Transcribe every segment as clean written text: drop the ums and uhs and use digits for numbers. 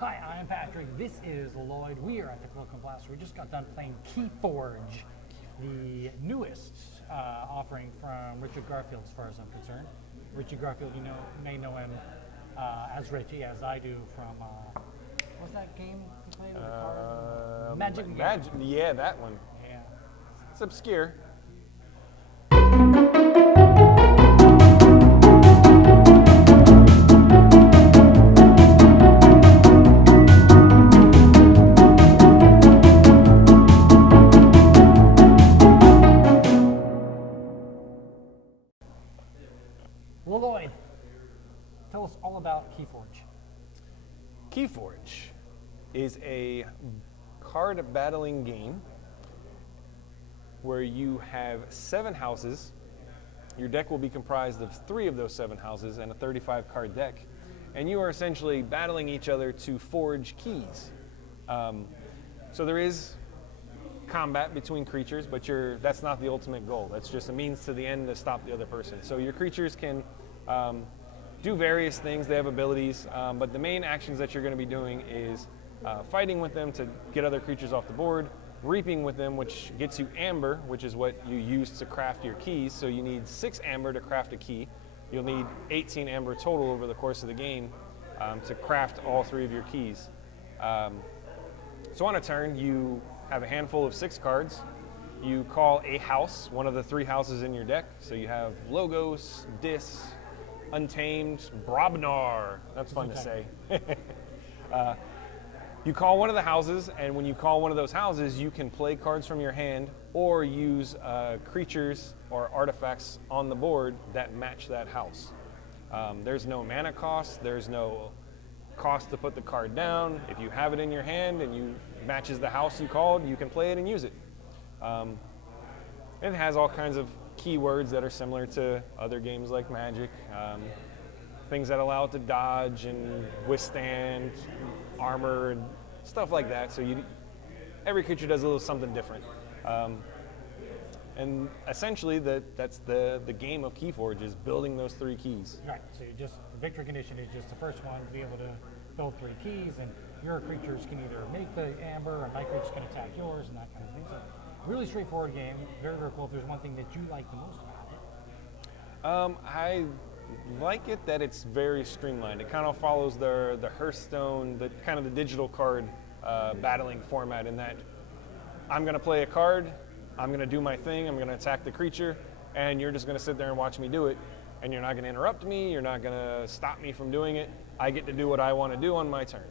Hi, I'm Patrick. This is Lloyd. We are at the Cloak and Blaster. We just got done playing Keyforge, the newest offering from Richard Garfield, as far as I'm concerned. Richie Garfield, you may know him as Richie, as I do from what's that game he played with the cards? Magic. Yeah, that one. Yeah. It's obscure. Lloyd, tell us all about Keyforge. Keyforge is a card battling game where you have 7 houses. Your deck will be comprised of 3 of those 7 houses and a 35 card deck. And you are essentially battling each other to forge keys. So there is combat between creatures, but that's not the ultimate goal. That's just a means to the end to stop the other person. So your creatures can do various things. They have abilities, but the main actions that you're going to be doing is fighting with them to get other creatures off the board, reaping with them, which gets you amber, which is what you use to craft your keys. So you need 6 amber to craft a key. You'll need 18 amber total over the course of the game to craft all 3 of your keys. So on a turn, you have a handful of 6 cards. You call a house, one of the 3 houses in your deck. So you have Logos, Dis, Untamed, Brobnar. That's fun to say. You call one of the houses, and when you call one of those houses, you can play cards from your hand or use creatures or artifacts on the board that match that house. There's no mana cost. There's no cost to put the card down. If you have it in your hand and you matches the house you called, you can play it and use it. It has all kinds of keywords that are similar to other games like Magic. Things that allow it to dodge and withstand, armor, and stuff like that. So every creature does a little something different. And essentially, that's the game of Keyforge, is building those 3 keys. Right, so the victory condition is just the first one to be able to build 3 keys, and your creatures can either make the amber, or my creatures can attack yours, and that kind of thing. So really straightforward game, very, very cool. If there's one thing that you like the most about it. I like it that it's very streamlined. It kind of follows the Hearthstone, the kind of the digital card battling format, in that I'm going to play a card, I'm going to do my thing, I'm going to attack the creature, and you're just going to sit there and watch me do it, and you're not going to interrupt me, you're not going to stop me from doing it. I get to do what I want to do on my turn.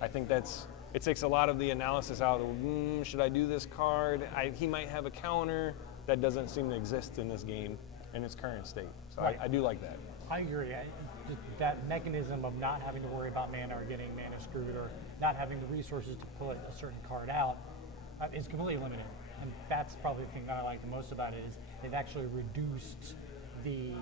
I think it takes a lot of the analysis out of, should I do this card? He might have a counter. That doesn't seem to exist in this game in its current state. So right. I do like that. I agree. That mechanism of not having to worry about mana or getting mana screwed or not having the resources to put a certain card out is completely limited. And that's probably the thing that I like the most about it, is they've actually reduced the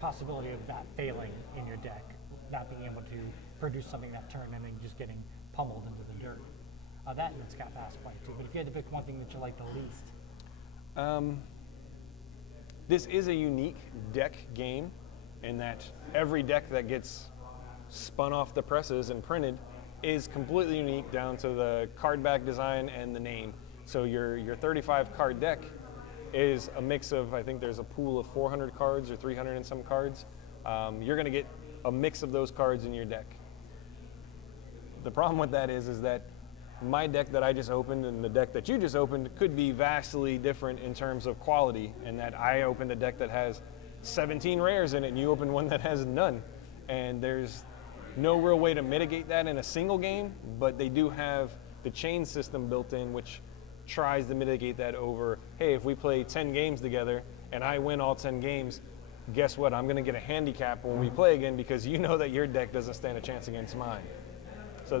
possibility of that failing in your deck, not being able to produce something that turn and then just getting pummeled into the dirt. That and it's got fast play too. But if you had to pick one thing that you like the least, this is a unique deck game in that every deck that gets spun off the presses and printed is completely unique down to the card back design and the name. So your 35 card deck is a mix of, I think there's a pool of 400 cards or 300 and some cards. You're going to get a mix of those cards in your deck. The problem with that is that my deck that I just opened and the deck that you just opened could be vastly different in terms of quality, in that I opened a deck that has 17 rares in it and you opened one that has none. And there's no real way to mitigate that in a single game, but they do have the chain system built in, which tries to mitigate that over, hey, if we play 10 games together and I win all 10 games, guess what? I'm going to get a handicap when we play again, because you know that your deck doesn't stand a chance against mine. So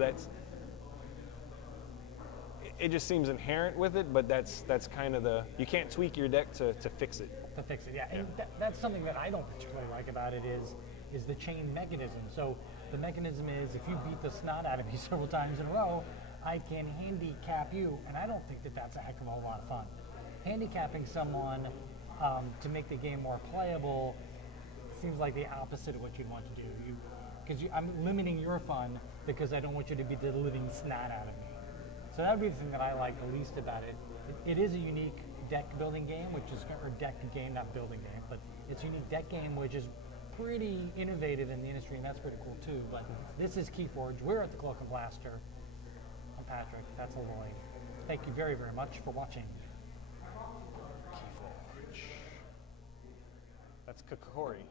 it just seems inherent with it, but that's kind of you can't tweak your deck to fix it. To fix it, yeah. And that's something that I don't particularly like about it is the chain mechanism. So the mechanism is, if you beat the snot out of me several times in a row, I can handicap you, and I don't think that that's a heck of a lot of fun. Handicapping someone to make the game more playable seems like the opposite of what you'd want to do. You because I'm limiting your fun because I don't want you to beat the living snot out of me. So that would be the thing that I like the least about it. It is a unique deck building game, or deck game, not building game, but it's a unique deck game which is pretty innovative in the industry, and that's pretty cool too. But this is Keyforge. We're at the Cloak and Blaster. I'm Patrick. That's Lloyd. Thank you very, very much for watching. Keyforge. That's Cory.